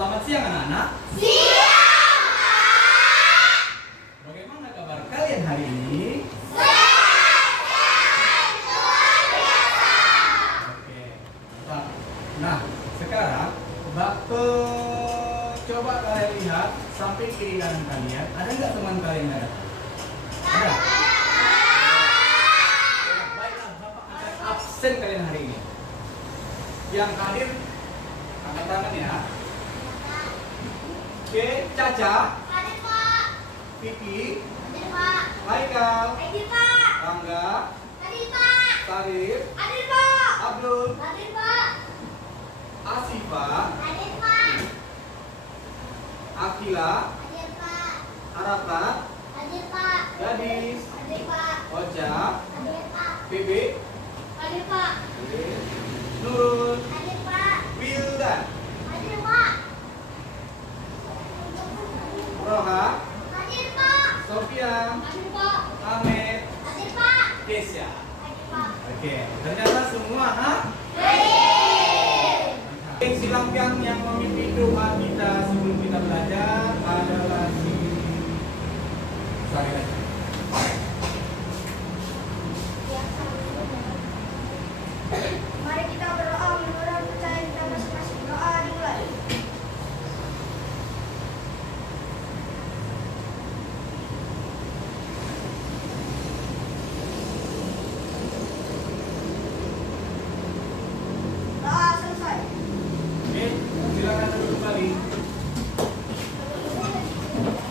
Selamat siang anak-anak. Siang, Pak. Bagaimana kabar kalian hari ini? Sehat, luar biasa. Oke, mantap. Nah, sekarang coba kalian lihat samping kiri kanan kalian. Ada nggak teman kalian yang ada? Ada. Baiklah, Bapak akan absen kalian hari ini. Yang hadir angkat tangan ya. Oke, Caca, Hadir, Pak. Vicky, Hadir, Pak. Haikal, Hadir, Pak. Rangga, Hadir, Pak. Sarif, Hadir, Pak. Abdul, Hadir, Pak. Asifa, Hadir, Pak. Akila, Hadir, Pak. Arafat, Hadir, Pak. Gadis, Hadir, Pak. Oja, Hadir, Pak. Bebe, Hadir, Pak. Nurul, Hadir, Pak. Wildan, Hadir, Pak. Roha, Hadir, Pak. Sofian, Hadir, Pak. Ahmed, Hadir, Pak. Kesya. Hadir, Pak. Oke, ternyata semua Hadir. Oke, silangkan yang memimpin doa kita sebelum kita belajar adalah si Sarif. Mari kita berdoa menurut percaya kita masing-masing. Doa dimulai. Doa selesai. Oke, silakan duduk kembali.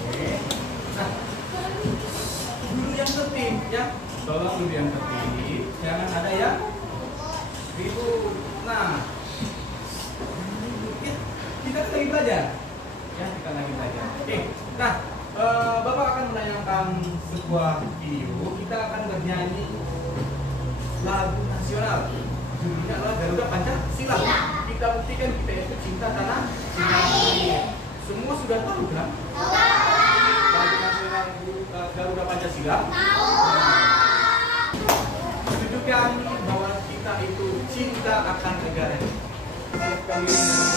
Oke. Nah, duduk yang tertib ya. Tolong duduk yang tertib. Jangan ada yang ribut. Nah, ya, kita kan lagi belajar. Ya, kita lagi belajar. Oke. Nah, Bapak akan menayangkan sebuah video. Kita akan bernyanyi lagu nasional. Judulnya adalah Garuda Pancasila. Kita buktikan kita itu cinta tanah air. Semua sudah tahu kan? Lagu nasional Garuda Pancasila. Tunjukkan bahwa kita itu cinta akan negara. Siapkan diri.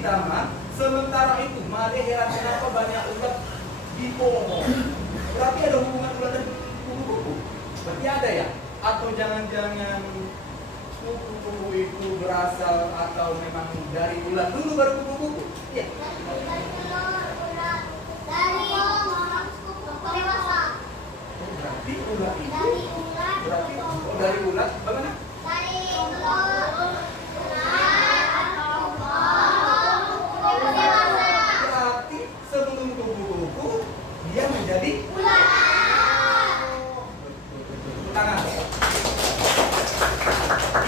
di taman. Sementara itu, Made heran kenapa banyak ulat di pohon. Berarti ada hubungan ulat dan kupu-kupu? Berarti ada ya? Atau jangan-jangan kupu-kupu itu berasal atau memang dari ulat dulu baru kupu-kupu? Iya. Berarti ulat itu dari ulat bagaimana? Berarti sebelum kupu-kupu dia menjadi ulat. Tangan.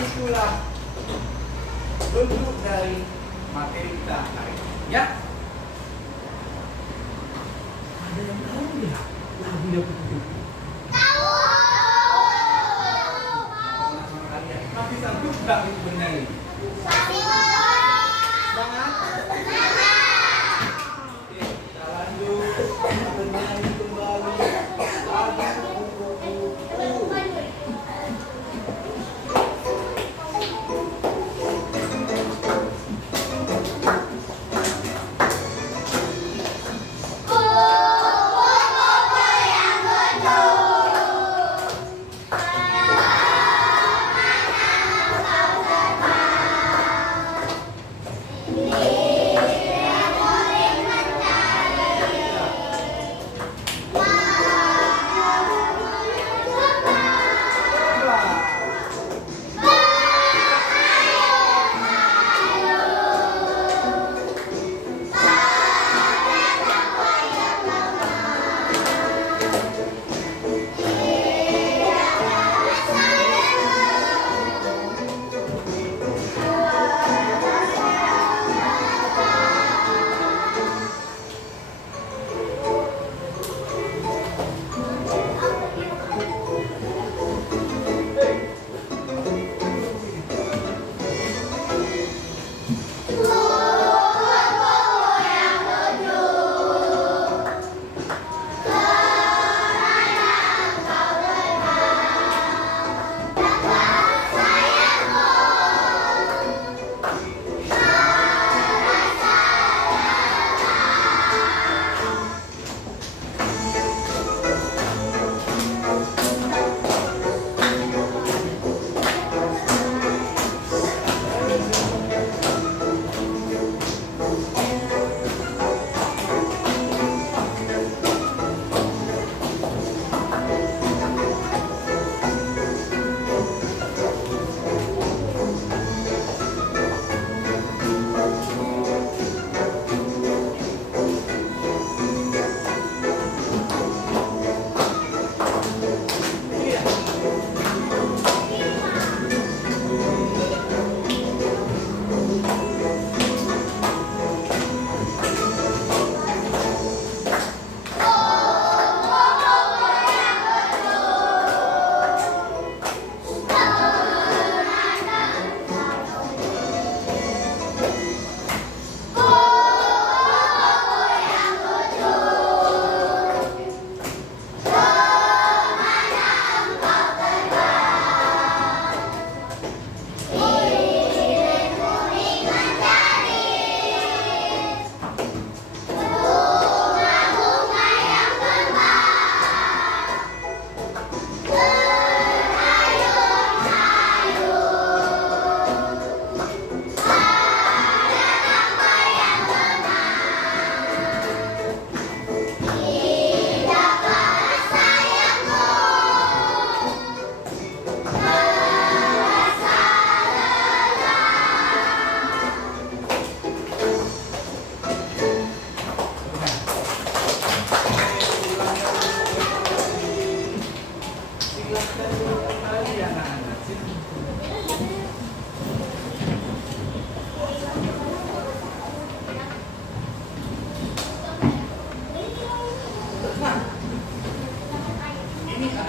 Itulah bentuk dari materi kita hari ini, ya. Ada yang tahu nggak lagunya kupu-kupu? Masih sanggup nggak itu bernyanyi? Semangat? Oke, kita lanjut bernyanyi kembali lagu kupu-kupu.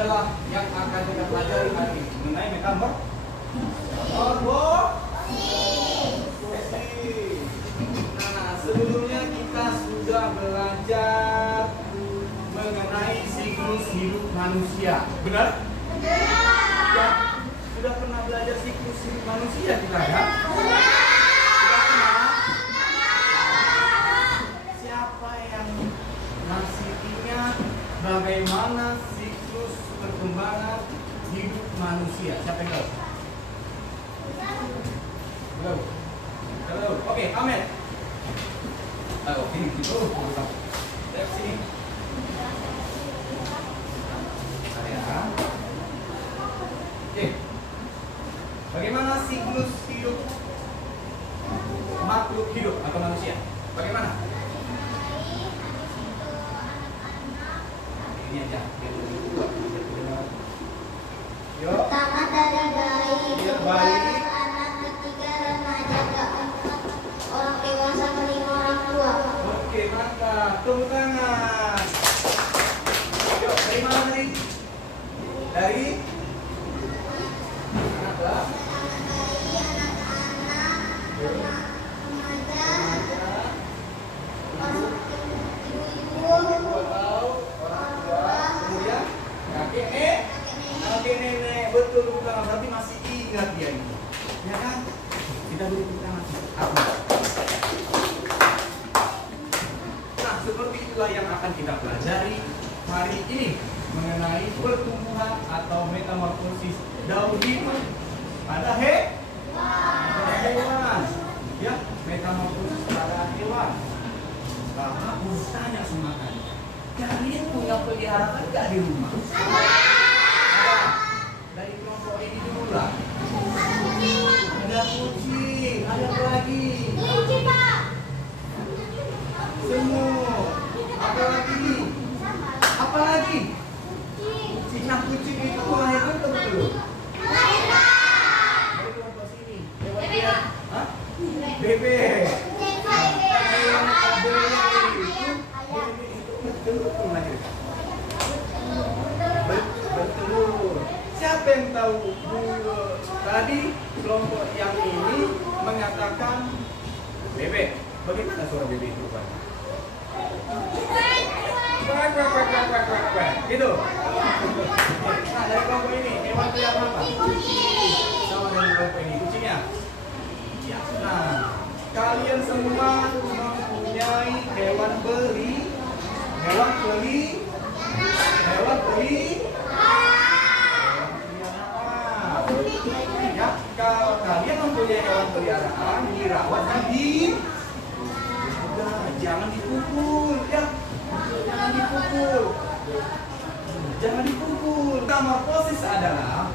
adalah yang akan kita pelajari hari ini mengenai metamorfosis. Nah, sebelumnya kita sudah belajar mengenai siklus hidup manusia. Benar? Ya, sudah pernah belajar siklus hidup manusia kita ya? Sudah pernah? Bagaimana siklus perkembangan hidup manusia? Siapa yang tahu? Halo. Halo. Oke, Ahmed. Oh, ini gitu. Lihat sini. Ya. Oke. Bagaimana siklus hidup makhluk hidup atau manusia? Bagaimana? Ini aja. Yuk. Pertama dari bayi, Bayi. anak, ketiga remaja, keempat orang dewasa, kelima orang tua. Oke, mantap. Tepuk tangan. Yuk, dari mana tadi? Dari anak lah. Bayi, anak-anak, remaja, orang ibu-ibu, Atau orang tua. Kemudian kakek nenek. Betul, tepuk tangan. Berarti masih ingat dia ini. Ya kan? Kita beri tepuk tangan. Apa? Nah, seperti itulah yang akan kita pelajari hari ini mengenai pertumbuhan atau metamorfosis daun hidup pada hewan. Ya, metamorfosis pada hewan. Karena mau tanya sama kalian punya peliharaan nggak di rumah? Ada. Dari kelompok ini dulu lah. Ada kucing, ada apa lagi? Semut. Apa lagi? Apa lagi? Kucing. Nah, kucing itu melahirkan atau belum? Dari kelompok sini. Lewat dia. Hah? Bebek. Betul melahirkan. Siapa yang tahu tadi kelompok yang ini mengatakan bebek? Bagaimana suara bebek itu, Pak? Gitu. Nah, dari kelompok ini hewan peliharaan apa? Sama dengan kelompok ini kucingnya. Ya. Nah, kalian semua mempunyai hewan peliharaan. Ya, kalau kalian mempunyai hewan peliharaan, dirawat jangan dipukul, ya. Jangan dipukul. Metamorfosis adalah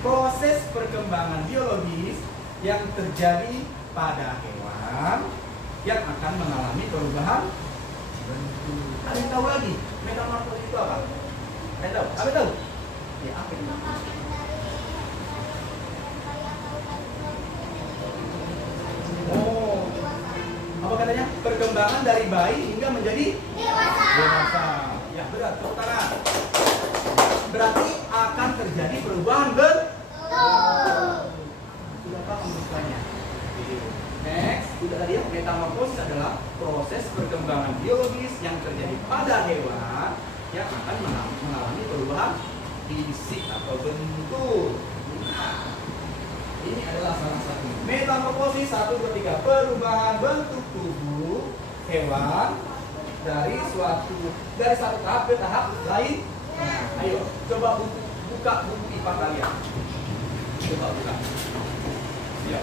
proses perkembangan biologis yang terjadi pada hewan yang akan mengalami perubahan bentuk. Ada yang tahu lagi metamorfosis itu apa? Ada yang tahu? Apa tahu? Ya, apa itu? Oh, apa katanya? Perkembangan dari bayi hingga menjadi dewasa. Ya, berat. Tepuk tangan. Berarti akan terjadi perubahan bentuk. Sudah paham rupanya? Next, sudah tadi ya, metamorfosis adalah proses perkembangan biologis yang terjadi pada hewan yang akan mengalami perubahan fisik atau bentuk. Nah, ini adalah salah satu metamorfosis 1, 2, 3, perubahan bentuk tubuh hewan dari satu tahap ke tahap lain. Nah, ayo coba buka buku IPA kalian. Coba buka. Ya.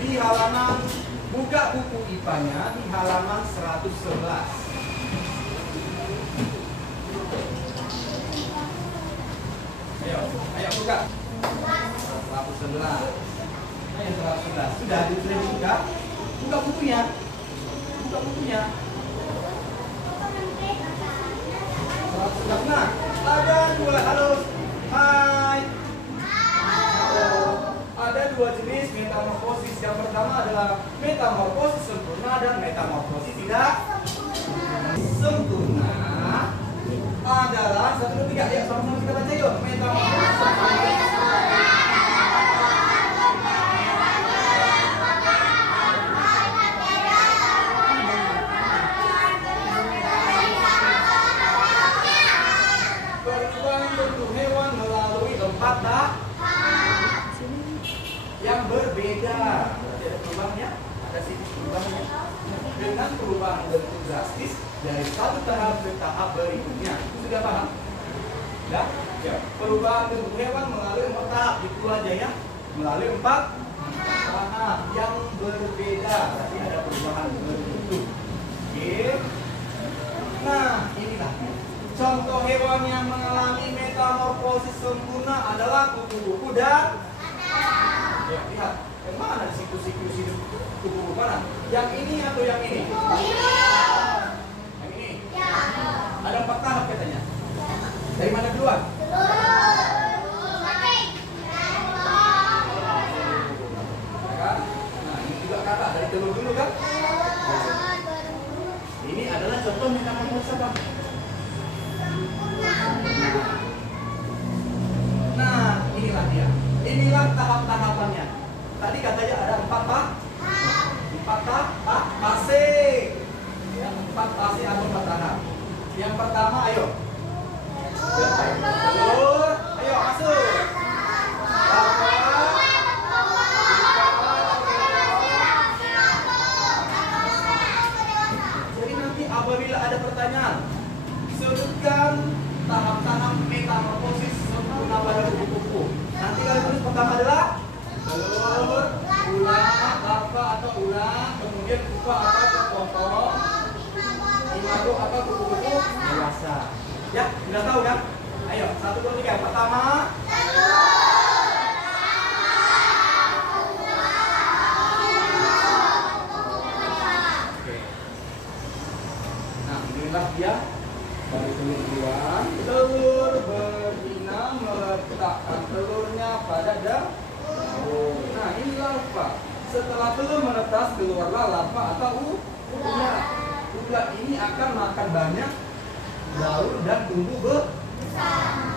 Di halaman, buka buku IPA-nya di halaman 111. Ayo buka. 111. Ayo 111. Sudah buka. Buka bukunya. Buka bukunya. 111. Nah, ada dua. Halo. Hai. Halo. Ada dua jenis metamorfosis. Yang pertama adalah metamorfosis sempurna dan metamorfosis tidak sempurna. Adalah 1, 2, 3. Ya, sama-sama kita baca yuk. Metamorfosis sempurna. Perubahan bentuk hewan melalui 4 tahap yang berbeda. Berarti ada perubahannya. ada siklus perubahannya. Dengan perubahan bentuk drastis dari satu tahap ke tahap berikutnya. Itu sudah paham? Ya? Ya. Perubahan bentuk hewan melalui 4 tahap. Itu aja ya. Melalui 4 tahap yang berbeda. Berarti ada perubahan bentuk. Oke. Nah, inilah contoh hewan yang mengalami metamorfosis sempurna adalah kupu-kupu dan ya, lihat. Yang mana siklus-siklus hidup kupu-kupu mana? Yang ini atau yang ini? Yang ini? Ada 4 tahap katanya. Dari mana duluan? Kan? Nah, ini juga kata dari telur dulu kan? Ini adalah contoh metamorfosis apa? Nah, inilah dia. Inilah tahap-tahapannya. Tadi katanya ada 4 fase. Ya, 4 fase atau 4 tahap. Yang pertama, ayo. Telur, ayo masuk. Jadi nanti apabila ada pertanyaan, sebutkan tahap-tahap metamorfosis sempurna pada kupu-kupu. Nanti kalian tulis pertama adalah telur, ulang, larva atau ulang, kemudian pupa atau kepompong, imago atau kupu-kupu dewasa. Ya, sudah tahu kan? Ayo, 1, 2, 3. Pertama, oke. Nah, inilah dia. Dari telur duluan, telur betina meletakkan telurnya pada daun. Nah, ini larva. Setelah telur menetas, keluarlah larva atau ulat. Ulat ini akan makan banyak daun dan tumbuh besar.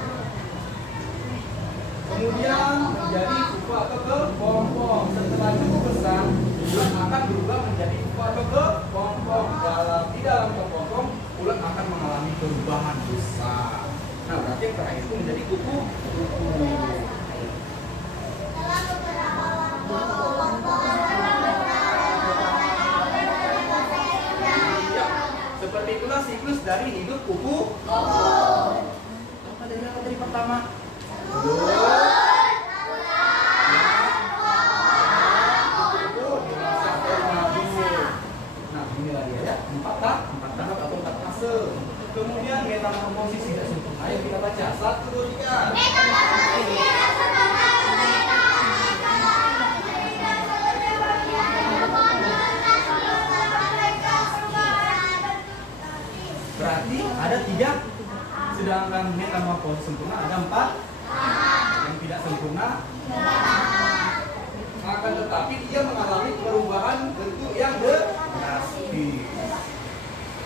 Kemudian menjadi pupa atau kepompong. Setelah cukup besar, ulat akan berubah menjadi pupa atau kepompong. Di dalam kepompong, ulat akan mengalami perubahan besar. Nah, berarti yang terakhir itu menjadi kupu-kupu. Ya, seperti itulah siklus dari hidup kupu-kupu. Apa dari pertama? Nah, inilah dia ya, 4 tahap atau 4 fase. Kemudian metamorfosis tidak sempurna. Ayo kita baca 1, 2, 3. Berarti ada 3, sedangkan metamorfosis sempurna ada 4. Yang tidak sempurna akan tetapi dia mengalami perubahan bentuk yang drastis.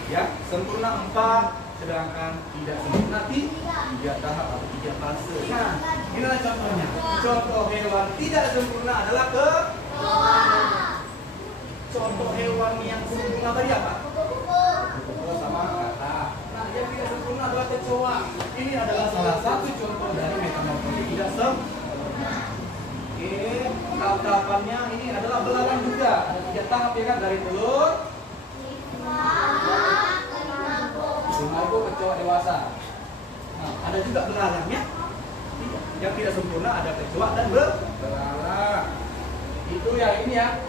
Ya, sempurna 4, sedangkan tidak sempurna 3 tahap atau 3 fase. Nah, inilah contohnya. Contoh hewan tidak sempurna adalah kecoa. Contoh hewan yang sempurna tadi apa? Sama kata. Nah, yang tidak sempurna adalah kecoa. Ini adalah salah satu contoh dari metamorfosis tidak sempurna. Oke, tahap-tahapannya ini adalah belalang juga. Ada 3 tahap ya kan, dari telur, imago, kecoa dewasa. Nah, ada juga belalangnya. Yang tidak sempurna ada kecoa dan belalang. Itu ya ini ya.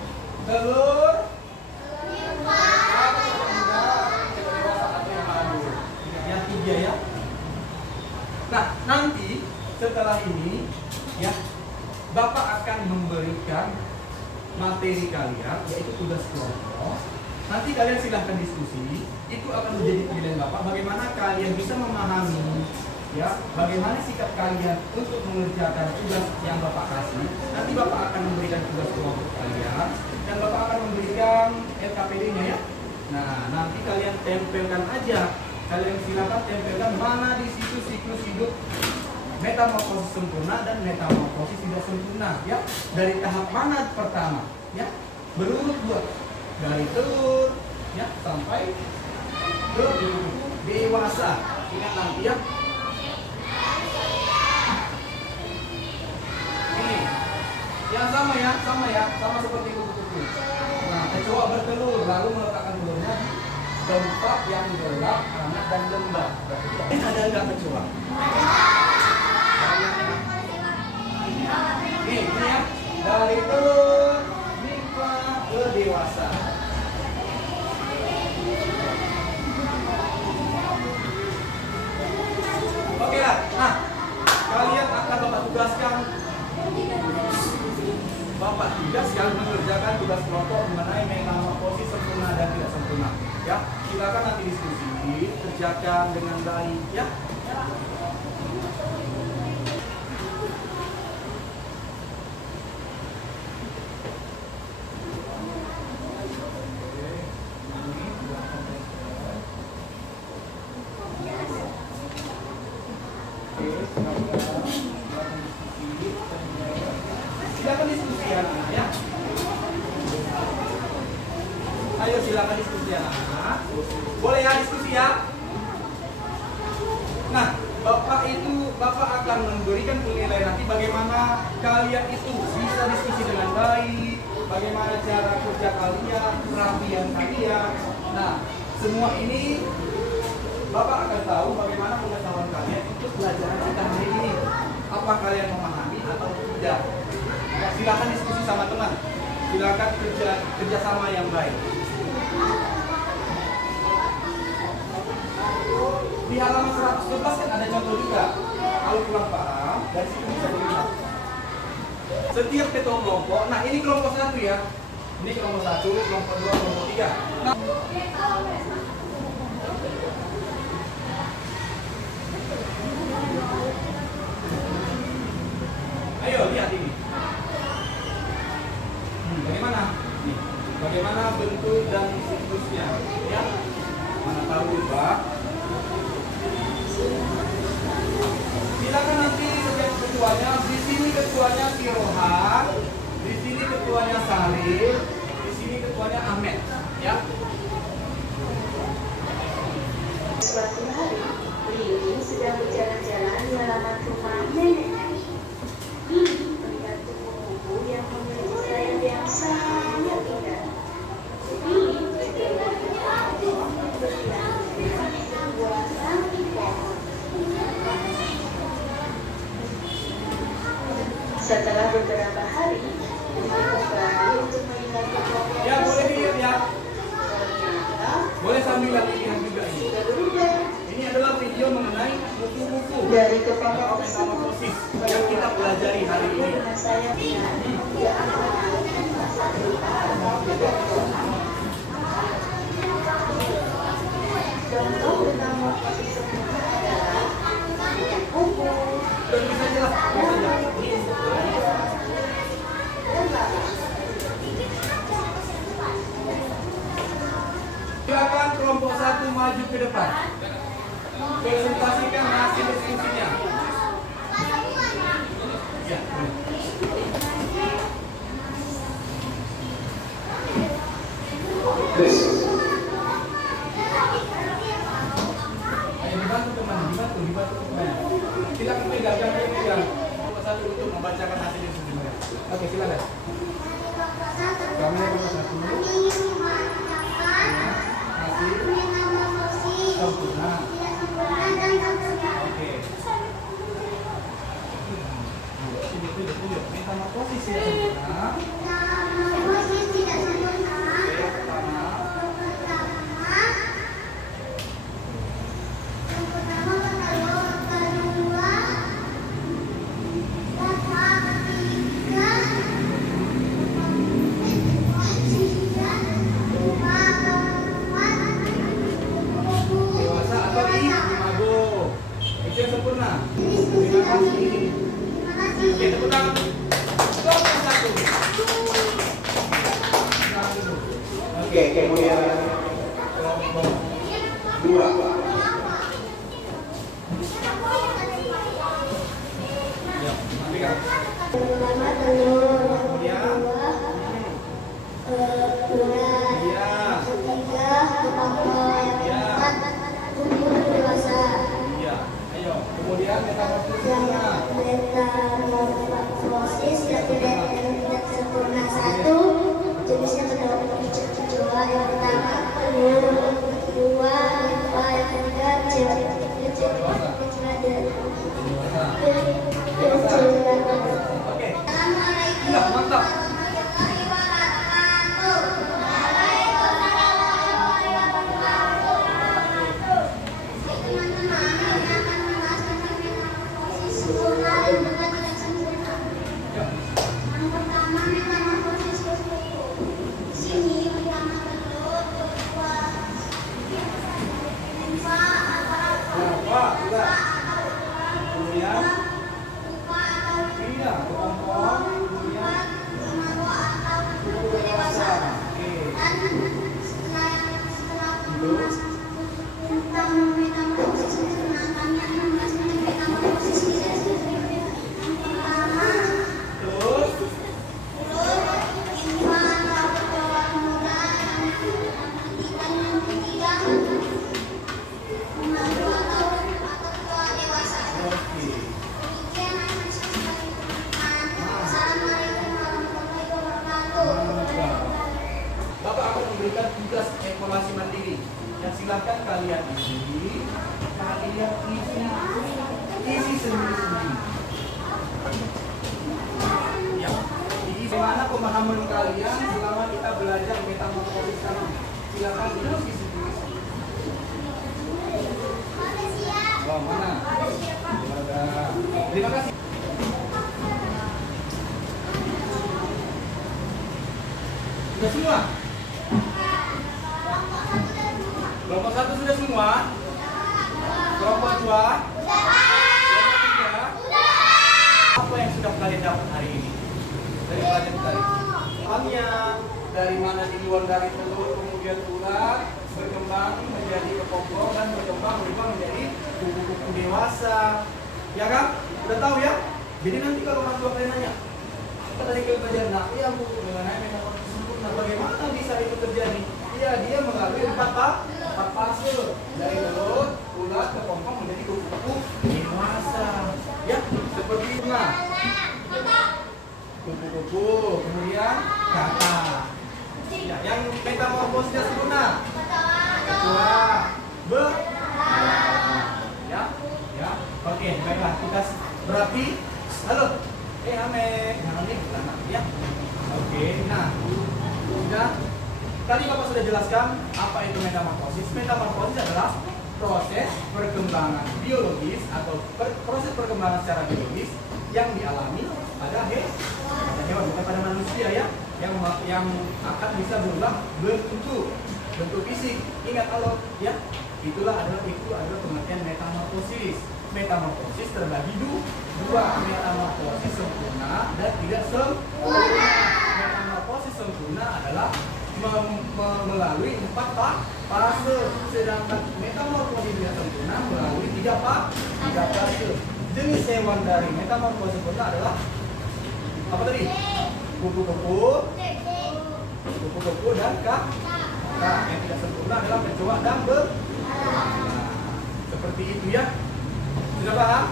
Telur, yang 3 ya. Nah, nanti setelah ini ya, Bapak akan memberikan materi kalian, yaitu tugas kelompok. Nanti kalian silahkan diskusi. Itu akan menjadi pilihan Bapak. Bagaimana kalian bisa memahami, ya, bagaimana sikap kalian untuk mengerjakan tugas yang Bapak kasih. Nanti Bapak akan memberikan tugas kelompok kalian dan Bapak akan memberikan LKPD-nya ya. Nah, nanti kalian tempelkan aja. Kalian silakan tempelkan mana di situ siklus hidup metamorfosis sempurna dan metamorfosis tidak sempurna ya. Dari tahap mana pertama ya, berurut 2 dari telur ya sampai ke dewasa. Ingat nanti ya, ini yang sama ya, sama seperti kupu-kupu. Nah, lalu meletakkan telurnya di tempat yang gelap, hangat dan lembab. Ada nggak kecoa? Nih, ini ya, dari telur nimfa ke dewasa. Oke lah, nah kalian akan Bapak tugaskan mengerjakan tugas kelompok mengenai metamorfosis sempurna dan tidak sempurna. Ya, silakan nanti diskusi, kerjakan dengan baik ya. Silakan diskusi anak-anak ya. Ayo silakan diskusi anak-anak. Boleh ya diskusi ya. Nah, Bapak akan memberikan penilaian nanti bagaimana kalian itu bisa diskusi dengan baik, bagaimana cara kerja kalian, perapian kalian. Nah, semua ini Bapak akan tahu bagaimana pengetahuan kalian untuk pelajaran kita hari ini. Apa kalian memahami atau tidak? Ya, silakan diskusi sama teman. Silakan kerjasama yang baik. Di halaman 112 kan ada contoh juga. Kalau kurang paham, dari situ bisa dilihat. Setiap ketua kelompok, nah ini kelompok 1 ya. Ini kelompok 1, kelompok 2, kelompok 3. Nah, ayo lihat ini. Bagaimana? Nih, bagaimana bentuk dan siklusnya? Ya, mana tahu Pak? Silakan nanti setiap ketuanya. Di sini ketuanya si Rohan, di sini ketuanya Sarif, di sini ketuanya Ahmed. Ya. Suatu hari, Lili sedang berjalan-jalan di halaman rumah neneknya. Lili melihat kupu-kupu yang memiliki sayap yang sangat indah. Lili juga melihat pohon yang berdiam di sebuah samping pohon. Setelah beberapa hari, Lili kembali untuk melihat pohon Ya, boleh dilihat ya. ternyata Boleh sambil lihat juga ini. sudah berubah. Ini adalah video mengenai buku-buku Dari kelompok tersebut, metamorfosis yang kita pelajari hari ini. dengan sayap yang tidak akan merasa terluka atau tidak terluka. Contoh metamorfosis sempurna adalah kupu, Dan bisa jelas, bisa jelas. dan lava. Silakan kelompok 1 maju ke depan. Presentasikan hasil diskusinya. Ya, boleh. Ayo dibantu teman, dibantu teman. Silakan pegang. Kelompok 1 untuk membacakan hasil diskusinya. Oke, silakan. Kami kelompok 1. Sempurna. Oke. Tunjuk. Metamorfosis tidak sempurna. Yang pertama. Dewasa atau imago. Itu yang sempurna. Terima kasih. Oke, tepuk tangan. Kelompok 1. Oke, kemudian Kelompok 2. Ya, pegang. Pertama telur, Kemudian kedua, iya. ketiga, kelompok, Iya. empat, umur dewasa. Iya. Ayo. Kemudian metamorfosis Yang sempurna. metamorfosis yang tidak sempurna 1, jenisnya terdapat 2, yang pertama diberikan tugas evaluasi mandiri. Yang silakan kalian isi sendiri-sendiri. Ya, bagaimana pemahaman kalian selama kita belajar metamorfosis tadi? Silakan isi sendiri. Oh, mana? Terima kasih. Sudah semua? Kelompok 1 sudah semua? Kelompok 2? Kelompok 3? Apa yang sudah kalian dapat hari ini? Dari pelajaran tadi? Pahamnya dari mana diluar dari telur kemudian ulat berkembang menjadi kepompong dan berkembang menjadi kupu-kupu dewasa. Ya kan? Udah tahu ya? Jadi nanti kalau orang tua kalian nanya, kita tadi kalian belajar, nah iya bu, mengenai metamorfosis sempurna, bagaimana bisa itu terjadi? Iya, dia melalui 4 fase dari telur, ulat, kepompong menjadi kupu-kupu dewasa. Ya, seperti itu lah. Kupu-kupu, kemudian kata. Ya, yang metamorfosisnya sempurna. Kecoa, ya, ya. Oke, baiklah kita berarti. Halo, Ame, ya. Oke, nah, sudah. Tadi Bapak sudah jelaskan apa itu metamorfosis. Metamorfosis adalah proses perkembangan biologis atau proses perkembangan secara biologis yang dialami pada hewan, bukan pada manusia ya, yang akan bisa berubah bentuk fisik. Ingat kalau ya, itu adalah pengertian metamorfosis. Metamorfosis terbagi dua, metamorfosis sempurna dan tidak sempurna. Metamorfosis sempurna adalah melalui 4 fase, sedangkan metamorfosis tidak sempurna melalui 3 fase. Jenis hewan dari metamorfosis sempurna adalah apa tadi? Kupu-kupu dan kaka. Yang tidak sempurna adalah kecoa dan seperti itu ya. Sudah paham?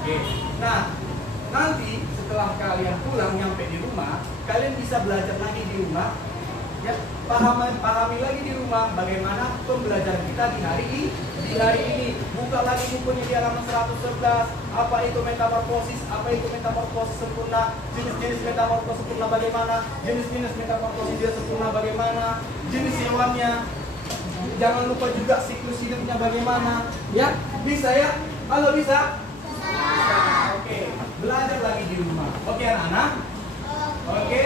Oke. Nah, nanti setelah kalian pulang nyampe di rumah, kalian bisa belajar lagi di rumah. Ya, pahami lagi di rumah bagaimana pembelajaran kita di hari ini. Buka lagi bukunya di halaman 111. Apa itu metamorfosis? Apa itu metamorfosis sempurna? Jenis-jenis metamorfosis sempurna bagaimana? Jenis-jenis metamorfosis tidak sempurna bagaimana? Jenis hewannya. Jangan lupa juga siklus hidupnya bagaimana. Ya, bisa ya? Halo, bisa? Bisa. Oke, belajar lagi di rumah. Oke anak-anak? Oke.